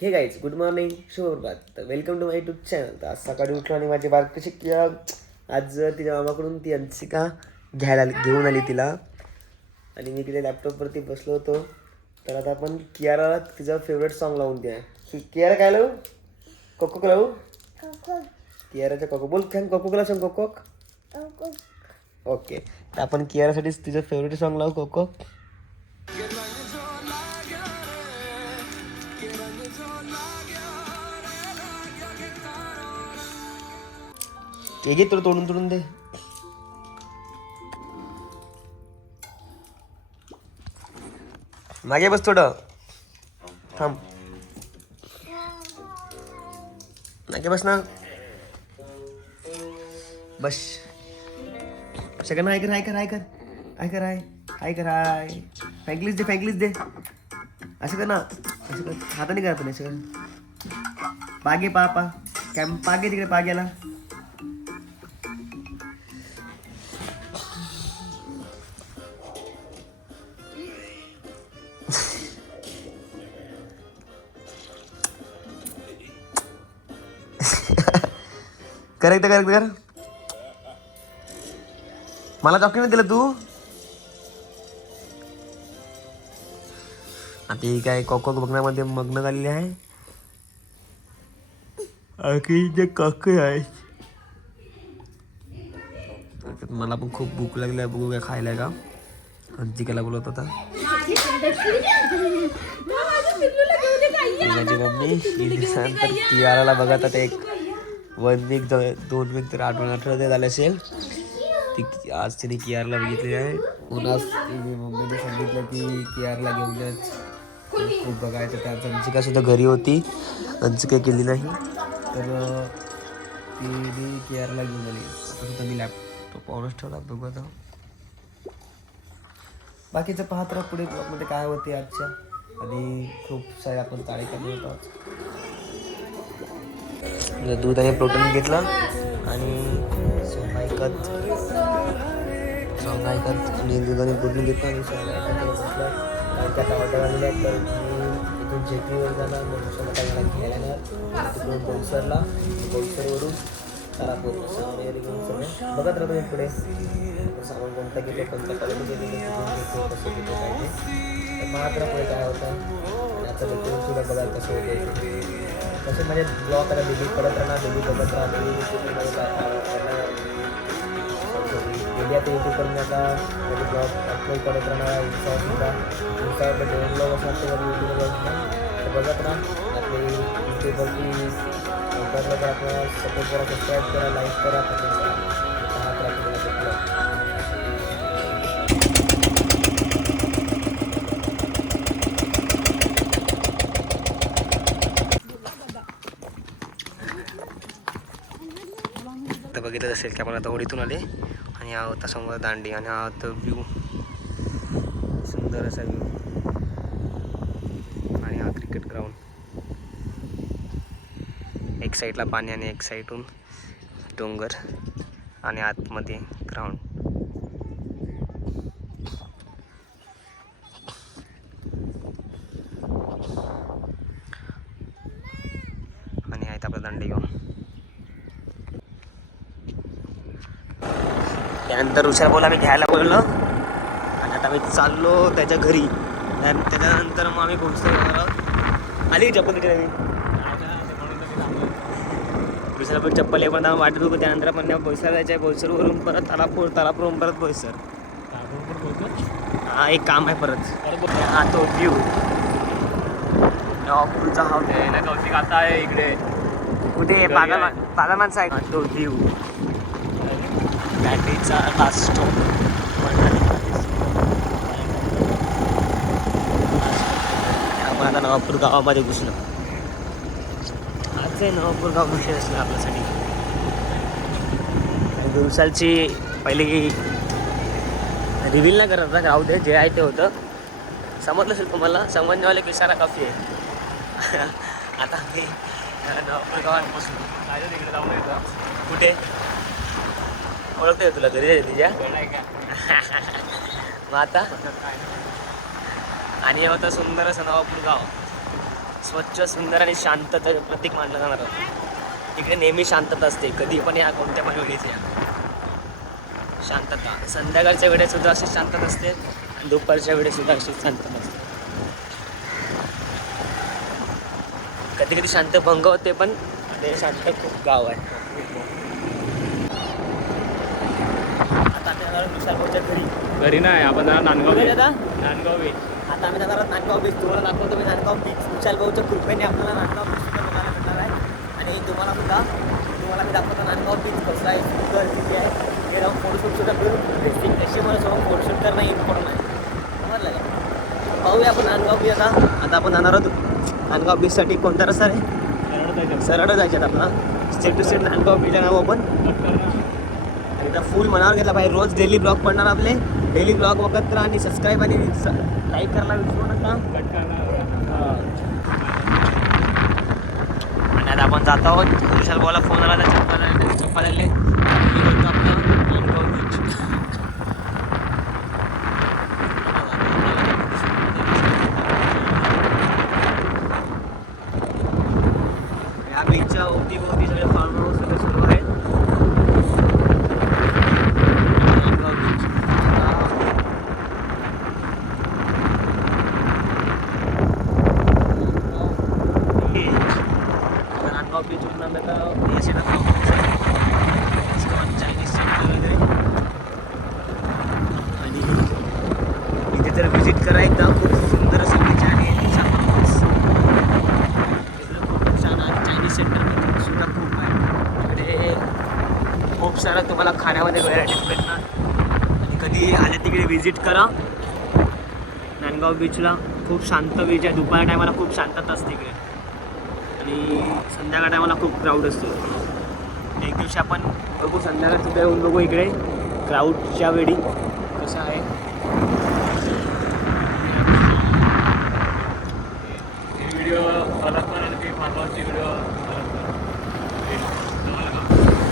हे guys good morning शुभप्रभात. तर welcome to my YouTube channel. तर आज सकाळी उठलो आणि माझी बारकशी किया आज तिच्या मामाकडून ती अंशिका घेऊन आली तिला आणि मी तिथे लॅपटॉपवरती बसलो होतो. तर आता आपण कियाराला तिचं फेवरेट सॉन्ग लावून द्या. कियारा काय लावू? कोको लावू? कियाराच्या कोको बोल. सांग कोकोला सांग कोको. ओके, तर आपण कियारासाठीच तिचं फेवरेट सॉन्ग लावू कोको. ते घे तुला तोडून दे. मागे बस थोडं थांब. मागे बस ना. बस सगळ्यांना ऐकर ऐकर ऐकर ऐकर आय ऐकर आय. फॅंकलीच दे असं कर ना. असं कर हाताने करत नाही सगळं. पागे पा कॅम्प पागे तिकडे पाग्याला. करेक्ट कर. मला चॉकलेट दिलं तू. आता ही काय कोको बघण्यामध्ये मग्न झालेली आहे. जे काके आहे. मला पण खूप भूक लागली आहे. बघू काय खायला का. अंशिकाला बोलत होता माझी मम्मी. दिवसानंतर कियाराला बघत आता एक 1 वीक 2 वीक तर आठवडे झाले असेल. ती आज तिने कियारला बघितली आहे. पुन्हा मम्मीने सांगितलं की कियारला घेऊनच खूप बघायचं. त्यात अंशिका सुद्धा घरी होती. अंशिका केली नाही तर तिने कियारला घेऊन आली. आता सुद्धा मी लॅपटॉप ऑनच ठेवला. बघू आता बाकीचं पाहत राहा पुढे ब्लॉगमध्ये काय होते आजच्या. आणि खूप सारे आपण ताळे कमी होतात. दूध आणि प्रोटीन घेतलं आणि सोंगायकत आणि दूध आणि प्रोटीन घेतलं आणि सोंगायकत बसलं. कारण त्यात ऑर्डर आलेले आहेत. तर मी इथून जेटीवर जाणार. मग काही घ्यायला येणार तिकडून बोईसरवरून तारापूर तयारी घेऊन सगळं बघत राहतो मी पुढे. सामान कोणता घेतो कोणत्या क्वालिटी घेतो कसं घेतो काय ते. तर मात्र पुढे काय होतं आणि आता देखील सुद्धा बघायला कसं होतं. तसे म्हणजे ब्लॉग आता डेली करत राहणार. डेली बघत राहणार. डेली आता यूट्यूबवर मी आता माझे ब्लॉग अपलोड करत राहणार. इंस्टावरला 2 ब्लॉग असणार ते यूट्यूबवर तर बघत राहा. आपले यूट्यूबवरती बघलं तर आपल्याला सपोर्ट करा, सबस्क्राईब करा, लाईक करा. पाहत राहा ब्लॉग. तर बघितलं असेल की आपण आता होडीतून आले आणि हा होता समोर दांडी आणि हा होता व्ह्यू. सुंदर असा व्ह्यू आणि हा क्रिकेट ग्राउंड. एक साईडला पाणी आणि एक साईडून डोंगर आणि आतमध्ये ग्राउंड. आणि आहेत आपलं दांडेगाव. त्यानंतर उशाला बोला मी घ्यायला बोललो आणि आता मी चाललो त्याच्या घरी. त्याच्यानंतर मग आम्ही पोहोचतो. आली चप्पल तिथे मी दुसऱ्या पण चप्पल आहे पण वाटत होतं. त्यानंतर आपण बोईसर जायचं आहे. बोईसरवरून परत तालापूरवरून परत बोईसर. हा एक काम आहे परत. हा तो व्ह्यू पुढचा हा कौशिक आता आहे इकडे कुठे पागल माणसं आहे. तो व्ह्यू बॅटरीचा लास्ट स्टॉप. आपण आता नवापूर गावामध्ये घुसलो. आज नवापूर गाव विषय असलं आपल्यासाठी. आणि दिवसाची पहिली रिव्हील नाही करत ना. राहू दे जे आहे ते होतं. समजलं असेल तुम्हाला. समजण्यावाले किसारा काफी आहे. आता मी नवापूर गावात बसलो. तिकडे जाऊन येतो. कुठे ओळखते तुला घरी जायचं तिच्या. मग आता आणि हे होतं सुंदर असं नवापूर गाव. स्वच्छ सुंदर आणि शांततेचं प्रतीक मानलं जाणार. इकडे नेहमी शांतता असते, कधी पण या, कोणत्या पण वेळेस या. शांतता संध्याकाळच्या वेळेत सुद्धा अशी शांतता असते आणि दुपारच्या वेळेत सुद्धा अशी शांतता असते. कधी कधी शांत भंग होते, पण ते शांत खूप गाव आहे. आता आम्ही जाणार विशालभाऊच्या घरी नाही, आपण जरा नांदगाव बीच. बीच. आता आम्ही जाणार नांदगाव बीच. तुम्हाला दाखवतो मी नांदगाव बीच. विशालभाऊच्या कृपेने आपल्याला नांदगाव बीच सुद्धा बघायला भेटणार आहे. आणि तुम्हाला मी दाखवतो नांदगाव बीच कसं आहे, सुंदर तिथे आहे. हे राहून फोटोशूट सुद्धा करून बेसिक कसे मला सोबत फोटोशूट करणं इम्पॉर्टंट आहे. समजलं का? पाहूया आपण नांदगाव बीच. आता आपण जाणार आहोत नांदगाव बीचसाठी. कोणता रस्ता आहे? सरळ जायच्यात आपल्याला. स्टेट टू स्टेट नांदगाव बीचला नाव आपण. आणि आता फुल मनावर घेतला पाहिजे. रोज डेली ब्लॉग पडणार आपले. डेली ब्लॉग बघत राहा आणि सबस्क्राईब आणि लाईक करायला विसरू नका. आणि आता आपण जात आहोत. विशाल भाऊला फोन आला, चप्पल आले. आपलं नांदगाव बीच. या बीचच्या अवतीभोवती सगळे फार्म हाऊस सगळे सुरू आहेत. नांदगाव बीच. नांदगाव बीचवरून आम्ही आता या साईडला चायनीज सेंटर वगैरे. आणि इथे जर व्हिजिट करायचं खूप सुंदर असं बीच आहे. खूप छान आहे. चायनीज सेंटर सुद्धा खूप आहे. इकडे खूप सारं तुम्हाला खाण्यामध्ये व्हरायटीज भेटणार. आणि कधी आले तिकडे व्हिजिट करा नांदगाव बीचला. खूप शांत बीच आहे. दुपार टायमाला खूप शांतता असते इकडे आणि संध्याकाळ टायमाला खूप क्राऊड असतो. एक दिवशी आपण बघू संध्याकाळ सुद्धा येऊन बघू इकडे क्राऊडच्या वेळी कसं आहे.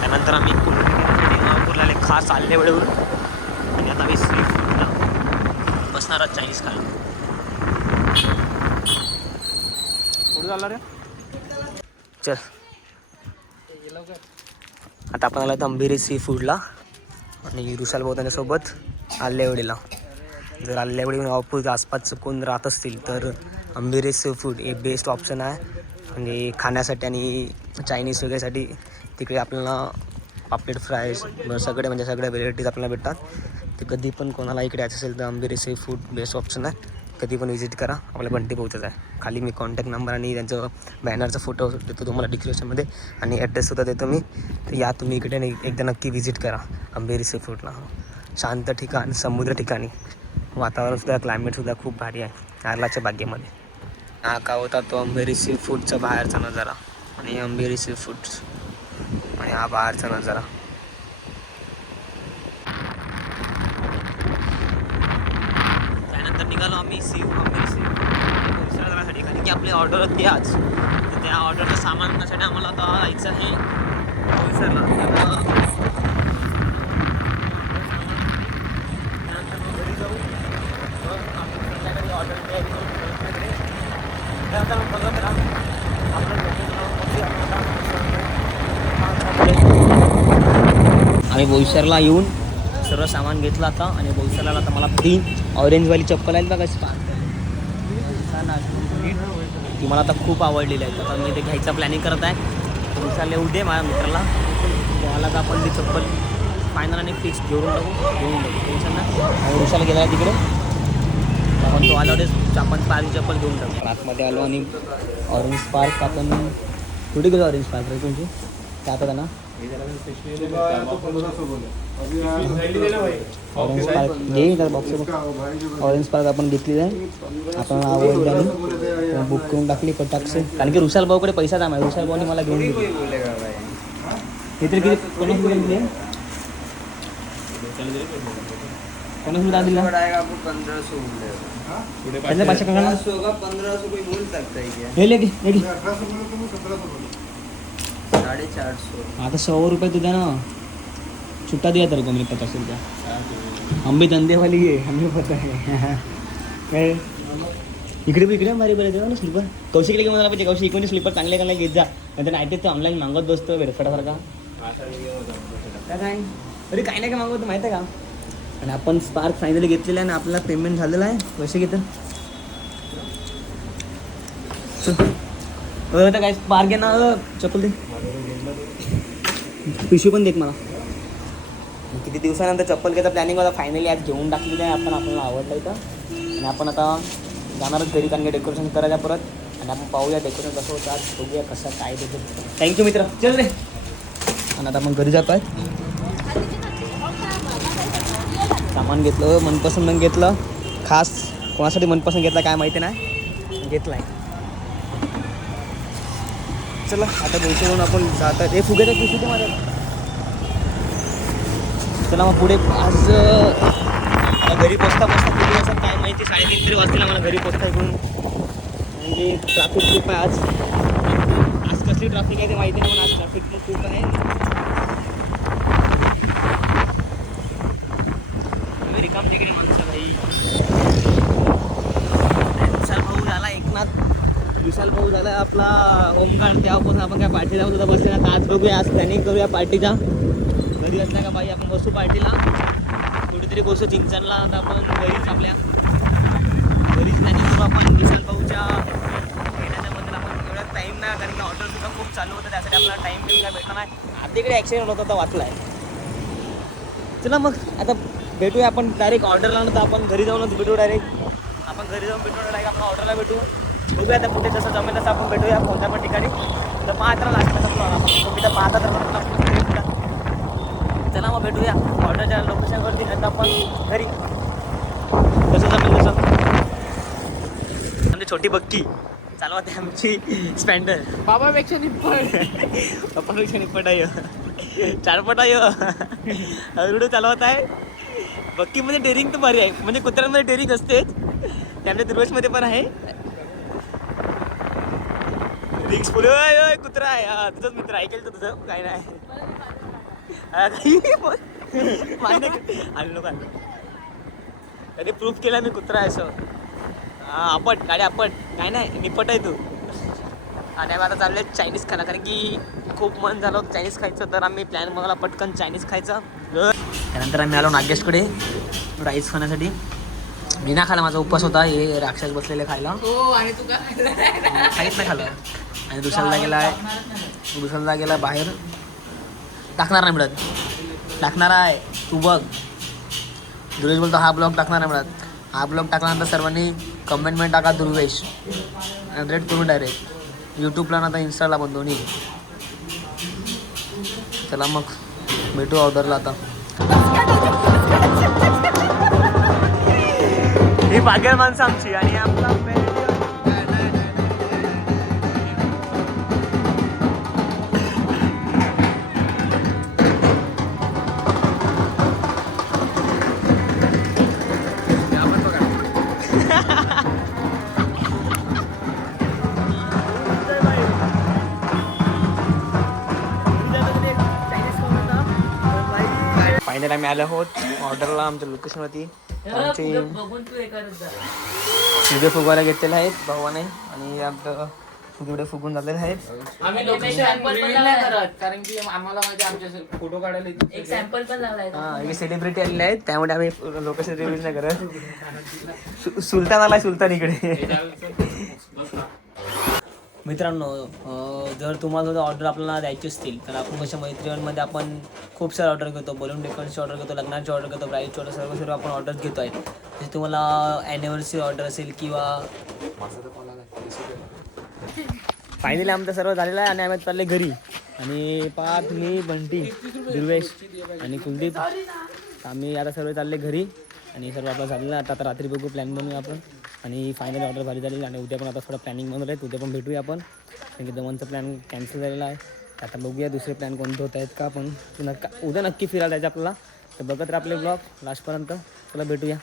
त्यानंतर आम्ही नागपूरला आले खास आल्ले वेळेवरून. आणि आता आम्ही सी फूडला बसणार आहोत चायनीज खायला. कुठं चालला रे? चल आता आपण आलो अंबेरी सी फूडला. आणि विशाल भाऊ त्यांच्यासोबत आल्लेवडीला. जर आल्लेवडी ऑपोजिट आसपासचं कोण राहत असतील तर अंबेरी सी फूड हे बेस्ट ऑप्शन आहे. म्हणजे खाण्यासाठी आणि चायनीज वगैरेसाठी तिकडे आपल्याला पापलेट फ्राईज सगळे व्हेरायटीज आपल्याला भेटतात. ते कधी पण कोणाला इकडे यायचं असेल तर अंबेरी सी फूड बेस्ट ऑप्शन आहे. कधी पण व्हिजिट करा. आपल्या बंटी पोहोचत आहे. खाली मी कॉन्टॅक्ट नंबर आणि त्यांचं बॅनरचा फोटो देतो तुम्हाला डिस्क्रिप्शनमध्ये आणि ॲड्रेससुद्धा देतो मी. तर या तुम्ही इकडे एकदा नक्की व्हिजिट करा अंबेरी सी फूडला. शांत ठिकाण, समुद्र ठिकाणी. वातावरणसुद्धा क्लायमेटसुद्धा खूप भारी आहे आर्लाच्या बागेमध्ये. हा का होता तो अंबेरी सी फूडचा बाहेरचा नजारा. आणि अंबेरी सी फूड्स आणि हा बाहेरचा नजारा. त्यानंतर निघालो आम्ही अंबेरी सी दुसऱ्या जाण्यासाठी. कारण की आपली ऑर्डर होती आज. तर त्या ऑर्डरचं सामान आणण्यासाठी आम्हाला आता जायचं आहे बोईसरला. त्यानंतर घरी जाऊ. ऑर्डर आम्ही बोईसरला येऊन सर्व सामान घेतलं आता. आणि बोईसरला आता मला ती ऑरेंजवाली चप्पल आहेत बघा स्पार्क. ती मला आता खूप आवडलेली आहे. आता मी ते घ्यायचा प्लॅनिंग करत आहे. बोईसरला येऊ दे माझ्या मित्राला. मला तर आपण ती चप्पल फायनल आणि फिक्स घेऊन टाकू. टेन्शन ना. बोईसरला गेला आहे तिकडे. आपण तो आला होते आपण पारची चप्पल घेऊन टाकू. आतमध्ये आलो आणि ऑरेंज पार्क आपण कुठे गेलो. ऑरेंज पार्क रे तुमची काय आता ना ऑरेंज पार्क घे तर बॉक्स. ऑरेंज पार्क आपण घेतली आहे. आपण आवडली आणि बुक करून टाकली पटाकसे. कारण की रुशाल भाऊकडे पैसा दाम आहे. रुशाल भाऊने मला घेऊन दिली. हे तरी किती कोणास दिले कोणास दिला त्यांच्या पाचशे का 1500 कोई बोल सकता है क्या? हे लेके 450 आता 100 रुपये तुझ्या ना छुट्टा दिया तेरे को मैंने 50 रुपया. हम भी धंधे वाली है, हमें पता है. इकडे भारी बरं ना स्लीपर. कौशिकला घेऊन मला पाहिजे. कौशिक इकडे स्लीपर चांगले चांगले घेत जा. नंतर नाईट ते ऑनलाईन मागवत बसतो वेडफटासारखा. काय अरे काय नाही काय मागवतो माहिती आहे का. आणि आपण स्पार्क फायनली घेतलेला आहे आणि आपल्याला पेमेंट झालेलं आहे. पैसे घेतं आता काय स्पार्क घे ना. चप्पल दे. पिशवी पण देत मला. किती दिवसानंतर चप्पल घ्यायचा प्लॅनिंग होता. फायनली आज घेऊन टाकलेलं आहे आपण. आपल्याला आवडलं इथं. आणि आपण आता जाणारच घरी कारण की डेकोरेशन करायला परत. आणि आपण पाहूया डेकोरेशन कसं होतं आज. बघूया कसं काय देतो. थँक्यू मित्र. चल रे. आणि आता आपण घरी जात आहे. सामान घेतलं मनपसंत घेतलं. खास कोणासाठी मनपसंत घेतला काय माहिती नाही. घेतला आहे. चला आता पैसे घेऊन आपण जातात. हे फुग्याच्या पिशवी ते माझ्या. चला मग पुढे आज घरी पोचता किती वाजता काय माहिती. 3:30 तरी वाजतील मला घरी पोचता इकडून. म्हणजे ट्रॅफिक खूप आहे आज कसली ट्रॅफिक आहे ते माहिती नाही. पण आज ट्रॅफिक पण खूप आहे. रिकाम तिकडे माणसं भाई. विशाल भाऊ झाला एकनाथ. विशाल भाऊ झाला आपला होमगार्ड. तेव्हापासून आपण काय पार्टीला सुद्धा बसले ना. आज बघूया आज प्लॅनिंग करूया पार्टीचा. घरी असल्या का बाई आपण बसू पार्टीला. कुठेतरी बसू चिंचणला. आता आपण घरीच आपल्या घरीच प्लॅनिंग करू आपण. विशाल भाऊच्या येण्याच्याबद्दल आपण एवढा टाईम नाही कारण की ऑर्डरसुद्धा खूप चालू होतं. त्यासाठी आपल्याला टाईम बिल काय भेटला नाही. आधीकडे ॲक्सिडेंट होता तर वाचला आहे. चला मग आता भेटूया आपण डायरेक्ट ऑर्डरला. नंतर आपण घरी जाऊनच भेटू डायरेक्ट. आपण घरी जाऊन भेटू डायरेक्ट आपण ऑर्डरला भेटू. बघूया आता कुठे जसं जमेल तसं आपण भेटूया कोणत्या पण ठिकाणी. तर पाहत राहा लागतं आपण तुम्ही तर पाहता तर. चला मग भेटूया ऑर्डरच्या लोकेशनवरती. नंतर आपण घरी कसं जमेल तसं. आमची छोटी बक्की चालवत आहे आमची स्पॅन्डर. बाबापेक्षा निप्पट. पप्पापेक्षा निप्पट आहे. चारपट आहे. अरुडू चालवत आहे. बक्कीमध्ये डेअरिंग तर भारी आहे. म्हणजे कुत्र्यांमध्ये डेअरिंग असतेच. त्यामध्ये दुर्वेशमध्ये पण आहे. रिक्स फुल कुत्रा आहे. हा तुझंच मित्र ऐकेल तर तुझं काय नाही. आलो का कधी प्रूफ केला मी कुत्रा आहे असं. हा आपट गाडी आपट काय नाही निपट आहे तू. आणि आम्ही आता चालले चायनीज खायला कारण की खूप मन झालं होतं चायनीज खायचं. तर आम्ही प्लॅन बनवला पटकन चायनीज खायचं. त्यानंतर आम्ही आलो नागेशकडे राईस खाण्यासाठी. मी ना खाला माझा उपवास होता. हे राक्षस बसलेले खायला. आणि तू काय काहीच नाही खाल्लं. आणि दुसऱ्याला गेला बाहेर. टाकणार नाही मिळत. टाकणार आहे तू बघ. दुर्वेश बोलतो हा ब्लॉग टाकणार नाही मिळत. हा ब्लॉग टाकल्यानंतर सर्वांनी कमेंटमेंट टाका दुर्वेश आणि रेट करून डायरेक्ट यूट्यूबला ना आता इन्स्टाला पण दोन्ही. चला मग भेटू ऑर्डरला आता. ही बागेल माणसं आमची आणि आपला फायनल आम्ही आलो आहोत ऑर्डरला आमच्या लोकेशनवरती. आमचे फुगे फुगवायला घेतलेले आहेत भावाने आणि आपलं फुगे फुगून झालेले आहेत. आम्ही लोकेशन सॅम्पल पण नाही करत कारण की आम्हाला माहिती आमच्या फोटो काढायला एक सॅम्पल पण लावलाय. हे सेलिब्रिटी आलेले आहेत त्यामुळे आम्ही लोकेशन रिव्ह्यूज नाही करत. सुलतान आलाय सुलतान इकडे. मित्रांनो जर तुम्हाला ऑर्डर आपल्याला द्यायची असतील तर आपण कशा मैत्रिणींमध्ये आपण खूप सारे ऑर्डर घेतो. बलून डेकोरेशनची ऑर्डर घेतो. लग्नाची ऑर्डर घेतो. ब्राईडची ऑर्डर सर्व आपण ऑर्डर घेतो आहेत. जसे तुम्हाला ॲनिव्हर्सरी ऑर्डर असेल किंवा फायनली आमचं सर्व झालेलं आहे आणि आम्ही चालले घरी. आणि पाच मी बंटी दुर्वेश आणि कुलदीप आम्ही आता सर्व चालले घरी. आणि सर्व आपलं झालेलं आहे. आता रात्री बघू प्लॅन बनवूया आपण. आणि फायनली ऑर्डर भारी झालेली आणि उद्या पण आता थोडं प्लॅनिंग बनवलं आहे. उद्या पण भेटूया आपण कारण की दमनचा प्लॅन कॅन्सल झालेला आहे. आता बघूया दुसरे प्लॅन कोणते होत आहेत का. पण उद्या नक्की फिरायला जायचं आपल्याला. तर बघत राहा आपले ब्लॉग लास्टपर्यंत. चला भेटूया.